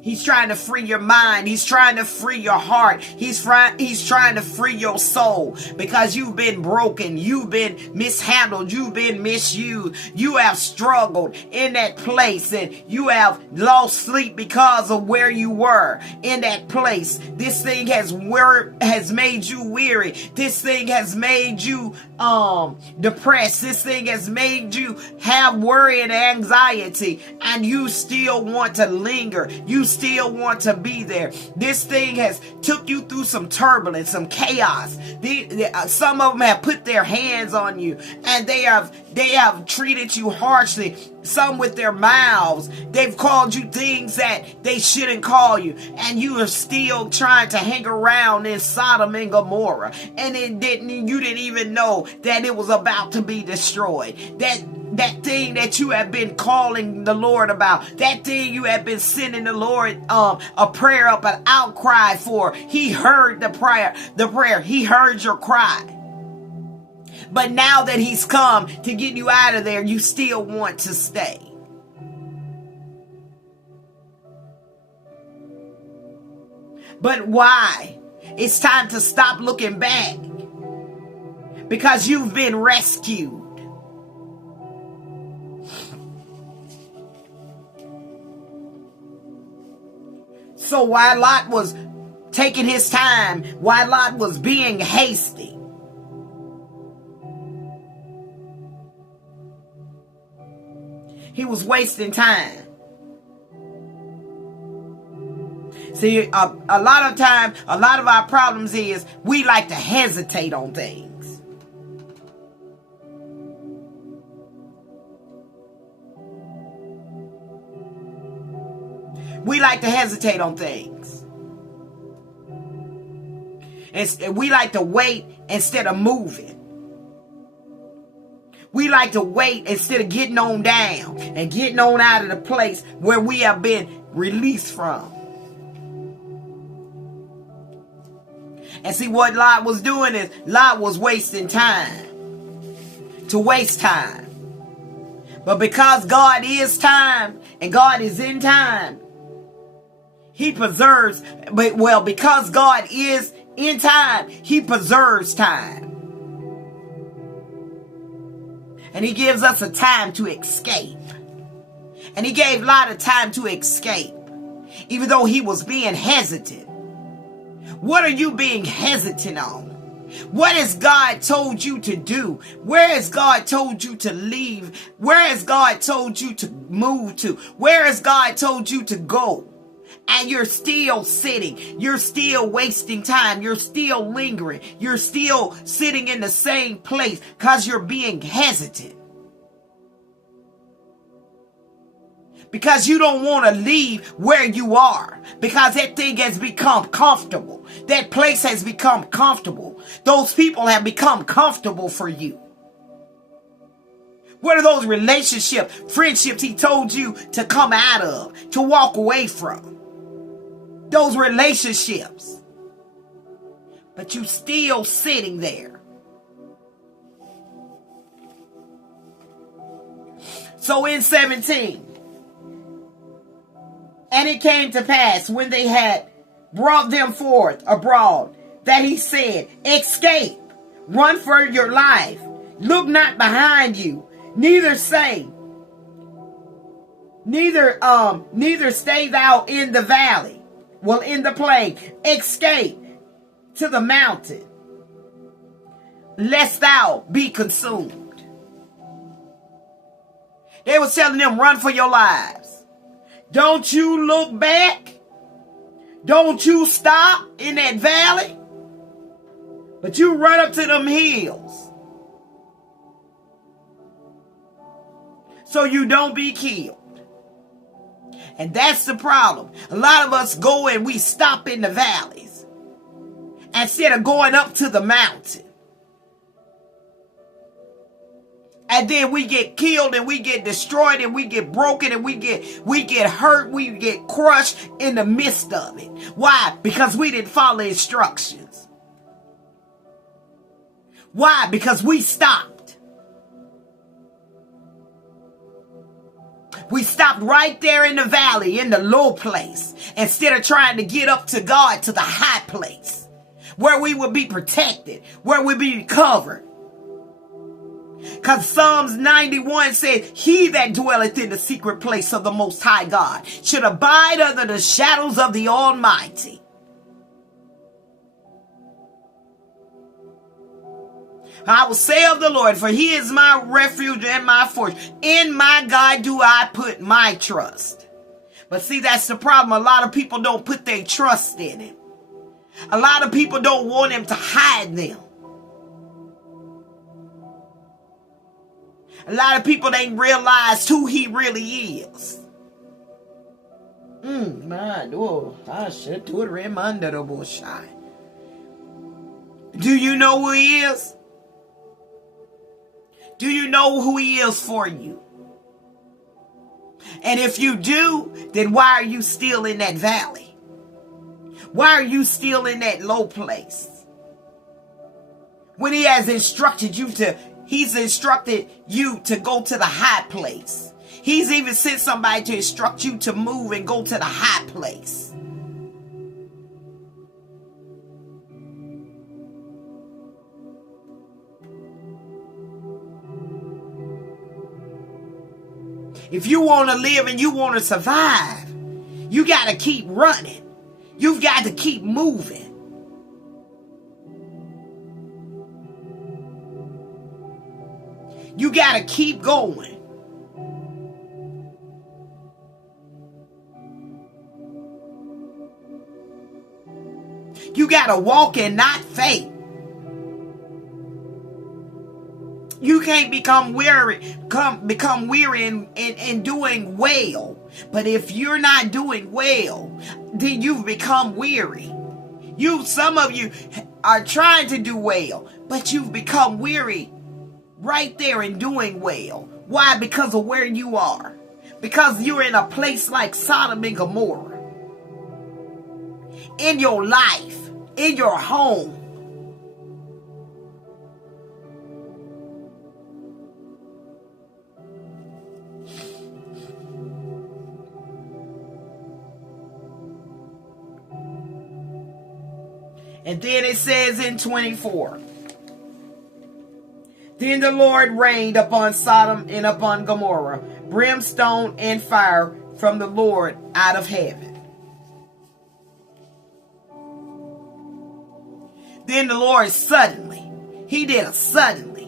He's trying to free your mind. He's trying to free your heart. He's trying to free your soul, because you've been broken. You've been mishandled. You've been misused. You have struggled in that place, and you have lost sleep because of where you were in that place. This thing has made you weary. This thing has made you depressed. This thing has made you have worry and anxiety, and you still want to linger. You still want to be there. This thing has took you through some turbulence, some chaos. Some of them have put their hands on you, and they have treated you harshly. Some with their mouths. They've called you things that they shouldn't call you, and you are still trying to hang around in Sodom and Gomorrah, and you didn't even know that it was about to be destroyed. That thing that you have been calling the Lord about, that thing you have been sending the Lord a prayer up, an outcry for. He heard the prayer. He heard your cry. But now that he's come to get you out of there, you still want to stay. But why? It's time to stop looking back, because you've been rescued. So while Lot was taking his time, while Lot was being hasty, he was wasting time. See, a lot of time, a lot of our problems is we like to hesitate on things. We like to hesitate on things. And we like to wait instead of moving. We like to wait instead of getting on down and getting on out of the place where we have been released from. And see, what Lot was doing is Lot was wasting time. To waste time. But because God is time and God is in time, he preserves, because God is in time, he preserves time. And he gives us a time to escape. And he gave Lot a time to escape, even though he was being hesitant. What are you being hesitant on? What has God told you to do? Where has God told you to leave? Where has God told you to move to? Where has God told you to go? And you're still sitting. You're still wasting time. You're still lingering. You're still sitting in the same place because you're being hesitant. Because you don't want to leave where you are. Because that thing has become comfortable. That place has become comfortable. Those people have become comfortable for you. What are those relationships, friendships he told you to come out of, to walk away from? Those relationships. But you still sitting there. So in 17, and it came to pass when they had brought them forth abroad, that he said, escape, run for your life, look not behind you, neither stay thou in the valley. Well, in the plain, escape to the mountain, lest thou be consumed. They was telling them, run for your lives. Don't you look back. Don't you stop in that valley. But you run up to them hills, so you don't be killed. And that's the problem. A lot of us go and we stop in the valleys instead of going up to the mountain. And then we get killed and we get destroyed and we get broken and we get hurt, we get crushed in the midst of it. Why? Because we didn't follow instructions. Why? Because we stopped. We stopped right there in the valley, in the low place, instead of trying to get up to God, to the high place, where we would be protected, where we'd be covered. Because Psalms 91 says, he that dwelleth in the secret place of the Most High God should abide under the shadows of the Almighty. I will say of the Lord, for he is my refuge and my fortress. In my God do I put my trust. But see, that's the problem. A lot of people don't put their trust in him. A lot of people don't want him to hide them. A lot of people ain't realized who he really is. I should do it under the bush. Do you know who he is? Do you know who he is for you? And if you do, then why are you still in that valley? Why are you still in that low place? When he has instructed you to, he's instructed you to go to the high place. He's even sent somebody to instruct you to move and go to the high place. If you want to live and you want to survive, you got to keep running. You've got to keep moving. You got to keep going. You got to walk and not faint. You can't become weary in doing well. But if you're not doing well, then you've become weary. Some of you are trying to do well, but you've become weary right there in doing well. Why? Because of where you are. Because you're in a place like Sodom and Gomorrah. In your life, in your home. And then it says in 24, then the Lord rained upon Sodom and upon Gomorrah brimstone and fire from the Lord out of heaven. Then the Lord suddenly, he did a suddenly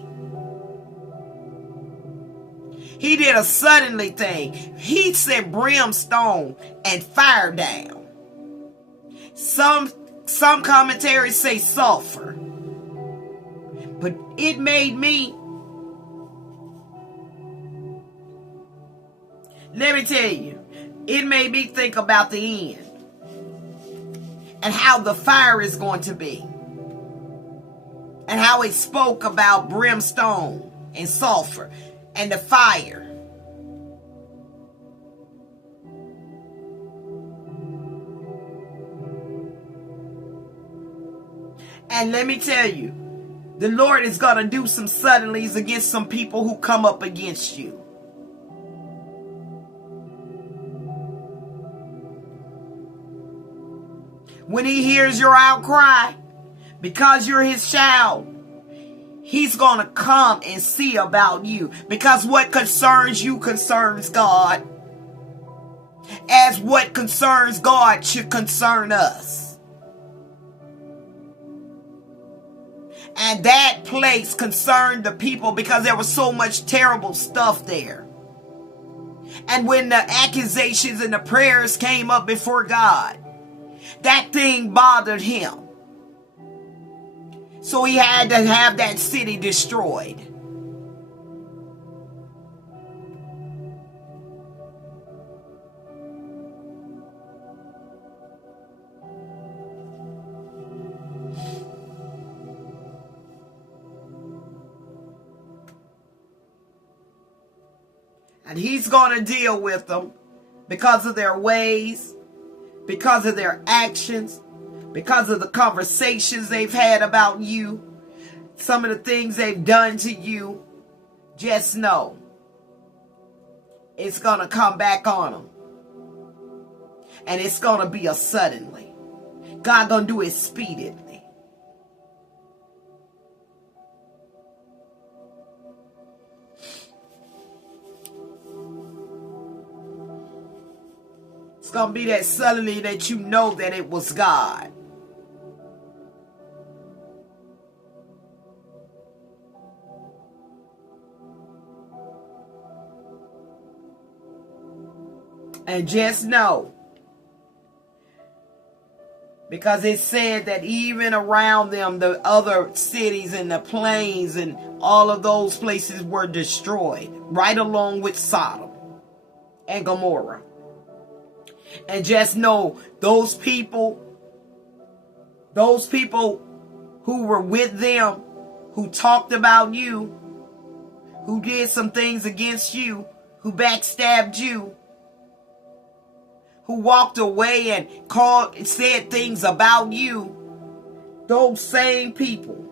thing. He sent brimstone and fire down. Some commentaries say sulfur. But it made me, let me tell you, it made me think about the end. And how the fire is going to be. And how it spoke about brimstone and sulfur and the fire. And let me tell you, the Lord is going to do some suddenlies against some people who come up against you. When he hears your outcry, because you're his child, he's going to come and see about you. Because what concerns you concerns God. As what concerns God should concern us. And that place concerned the people because there was so much terrible stuff there. And when the accusations and the prayers came up before God, that thing bothered him. So he had to have that city destroyed. And he's going to deal with them because of their ways, because of their actions, because of the conversations they've had about you, some of the things they've done to you. Just know, it's going to come back on them. And it's going to be a suddenly. God going to do it speedily. It's going to be that suddenly that you know that it was God. And just know, because it said that even around them, the other cities and the plains and all of those places were destroyed, right along with Sodom and Gomorrah. And just know, those people who were with them, who talked about you, who did some things against you, who backstabbed you, who walked away and said things about you, those same people,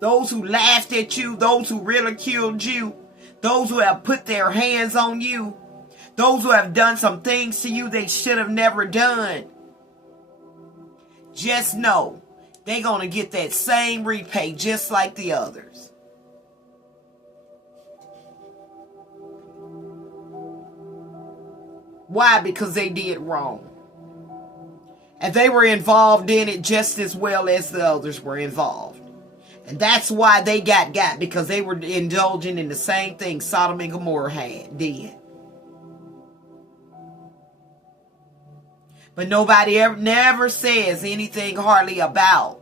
those who laughed at you, those who ridiculed you, those who have put their hands on you, those who have done some things to you they should have never done, just know they're going to get that same repay just like the others. Why? Because they did wrong. And they were involved in it just as well as the others were involved. And that's why they got, because they were indulging in the same thing Sodom and Gomorrah did. But nobody never says anything hardly about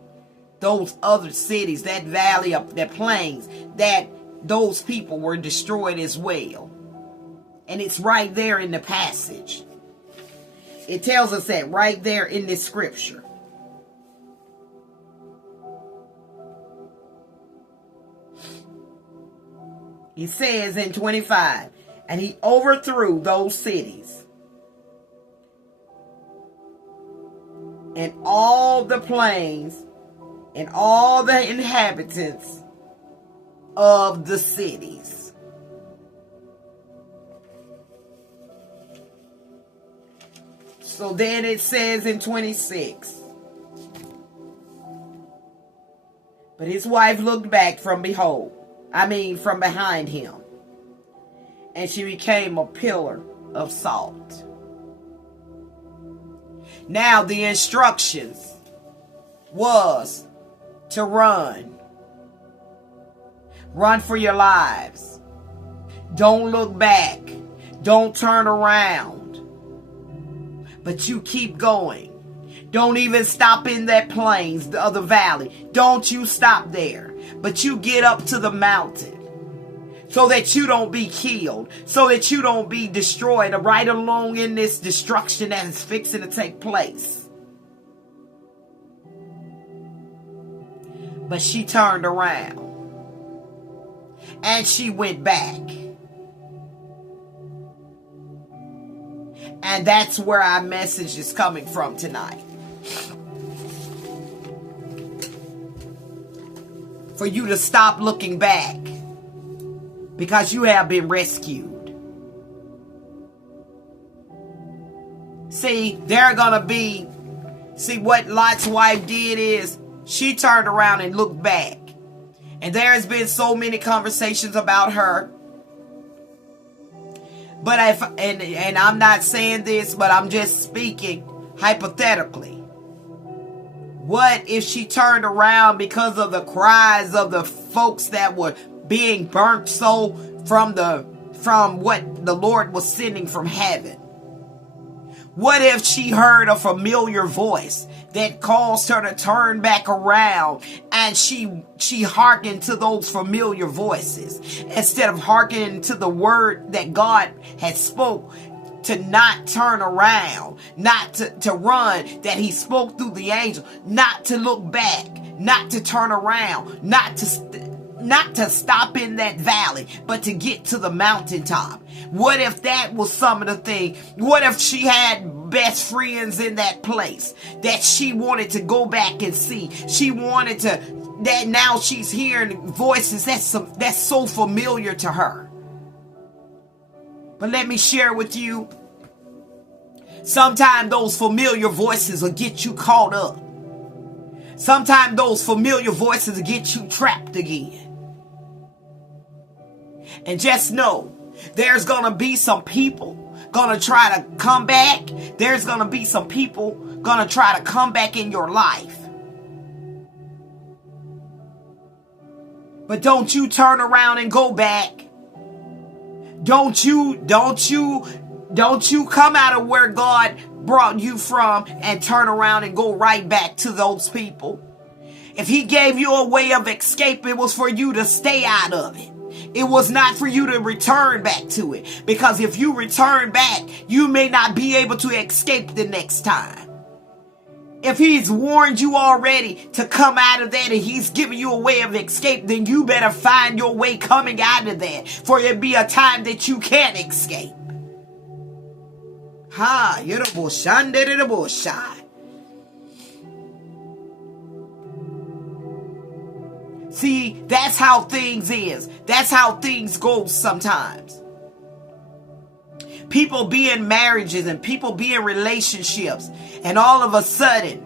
those other cities, that valley, that plains, that those people were destroyed as well. And it's right there in the passage. It tells us that right there in this scripture. He says in 25, and he overthrew those cities and all the plains and all the inhabitants of the cities. So then it says in 26, but his wife looked back from behind him, and she became a pillar of salt. Now the instructions was to run. Run for your lives. Don't look back. Don't turn around. But you keep going. Don't even stop in that plains of the valley. Don't you stop there. But you get up to the mountain so that you don't be killed, so that you don't be destroyed right along in this destruction that is fixing to take place. But she turned around and she went back. And that's where our message is coming from tonight. For you to stop looking back, because you have been rescued. See, what Lot's wife did is she turned around and looked back. And there has been so many conversations about her. But and I'm not saying this, but I'm just speaking hypothetically. What if she turned around because of the cries of the folks that were being burnt from what the Lord was sending from heaven? What if she heard a familiar voice that caused her to turn back around, and she hearkened to those familiar voices instead of hearkening to the word that God had spoke, to not turn around, not to run, that he spoke through the angel, not to look back, not to turn around, not to stop in that valley, but to get to the mountaintop? What if that was some of the thing? What if she had best friends in that place that she wanted to go back and see? She wanted to, that now she's hearing voices that's so familiar to her. But let me share with you, sometimes those familiar voices will get you caught up. Sometimes those familiar voices will get you trapped again. And just know, there's going to be some people going to try to come back. There's going to be some people going to try to come back in your life. But don't you turn around and go back. Don't you come out of where God brought you from and turn around and go right back to those people. If he gave you a way of escape, it was for you to stay out of it. It was not for you to return back to it. Because if you return back, you may not be able to escape the next time. If he's warned you already to come out of that and he's giving you a way of escape, then you better find your way coming out of that. For it'll be a time that you can't escape. Ha, you're the bullshit. See, that's how things is. That's how things go sometimes. People be in marriages and people be in relationships, and all of a sudden,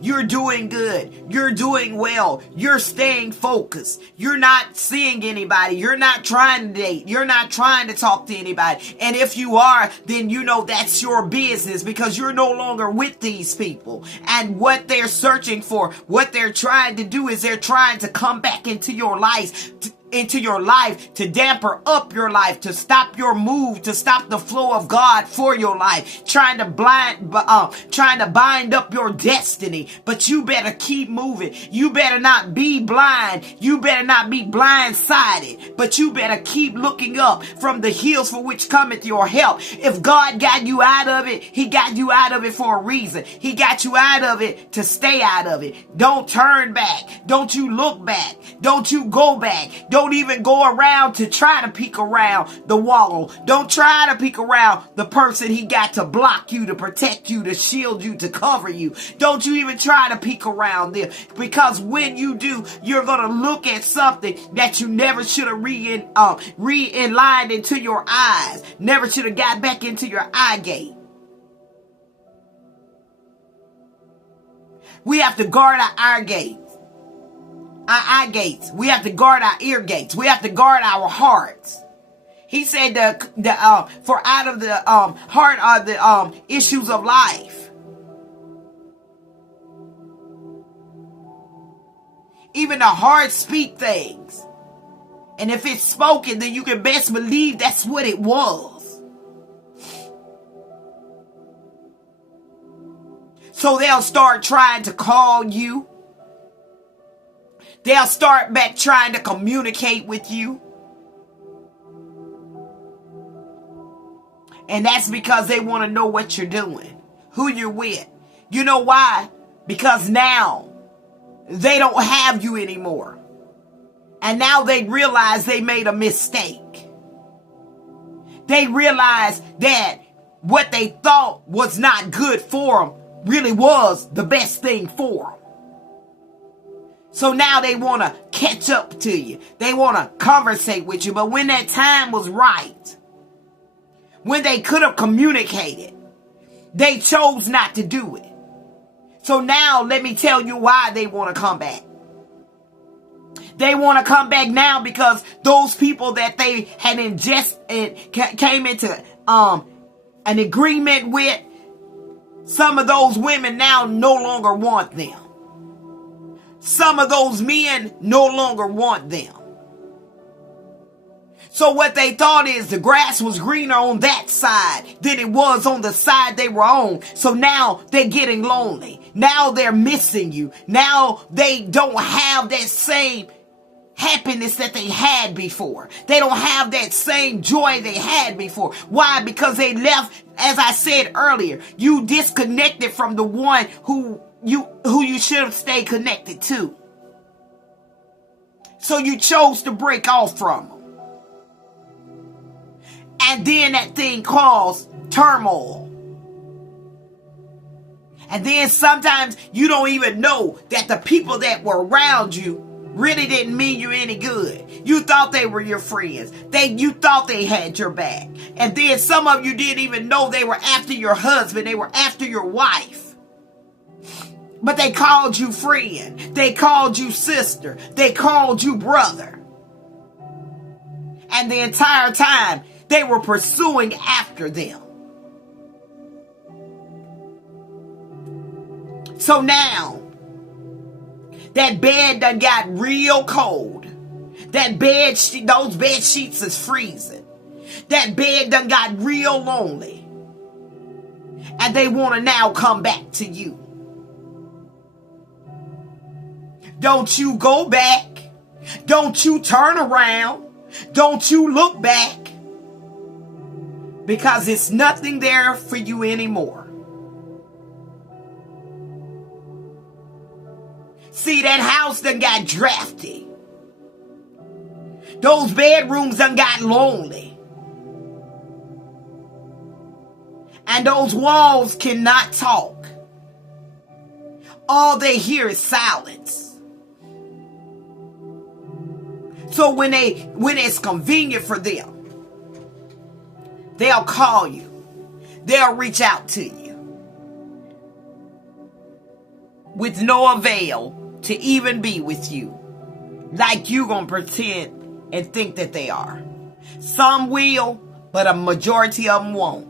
you're doing good. You're doing well. You're staying focused. You're not seeing anybody. You're not trying to date. You're not trying to talk to anybody. And if you are, then you know that's your business, because you're no longer with these people. And what they're searching for, what they're trying to do is they're trying to come back into your life, to damper up your life, to stop your move, to stop the flow of God for your life, trying to bind up your destiny. But you better keep moving. You better not be blind. You better not be blindsided, but you better keep looking up from the hills for which cometh your help. If God got you out of it, he got you out of it for a reason. He got you out of it to stay out of it. Don't turn back. Don't you look back. Don't you go back. Don't even go around to try to peek around the wall. Don't try to peek around the person he got to block you, to protect you, to shield you, to cover you. Don't you even try to peek around them, because when you do, you're going to look at something that you never should have re-enlined into your eyes. Never should have got back into your eye gate. We have to guard our eye gates. Our eye gates. We have to guard our ear gates. We have to guard our hearts. He said for out of the heart are the issues of life. Even the heart speak things. And if it's spoken, then you can best believe that's what it was. So they'll start trying to call you. They'll start back trying to communicate with you. And that's because they want to know what you're doing, who you're with. You know why? Because now they don't have you anymore. And now they realize they made a mistake. They realize that what they thought was not good for them really was the best thing for them. So now they want to catch up to you. They want to conversate with you. But when that time was right, when they could have communicated, they chose not to do it. So now let me tell you why they want to come back. They want to come back now because those people that they had came into an agreement with, some of those women now no longer want them. Some of those men no longer want them. So what they thought is the grass was greener on that side than it was on the side they were on. So now they're getting lonely. Now they're missing you. Now they don't have that same happiness that they had before. They don't have that same joy they had before. Why? Because they left, as I said earlier, you disconnected from the one who you should have stayed connected to. So you chose to break off from them. And then that thing caused turmoil. And then sometimes you don't even know that the people that were around you really didn't mean you any good. You thought they were your friends. You thought they had your back. And then some of you didn't even know they were after your husband. They were after your wife. But they called you friend. They called you sister. They called you brother. And the entire time they were pursuing after them. So now, that bed done got real cold. Those bed sheets is freezing. That bed done got real lonely. And they want to now come back to you. Don't you go back. Don't you turn around. Don't you look back. Because it's nothing there for you anymore. See, that house done got drafty. Those bedrooms done got lonely. And those walls cannot talk. All they hear is silence. So when it's convenient for them, they'll call you. They'll reach out to you. With no avail to even be with you. Like you gonna pretend and think that they are. Some will, but a majority of them won't.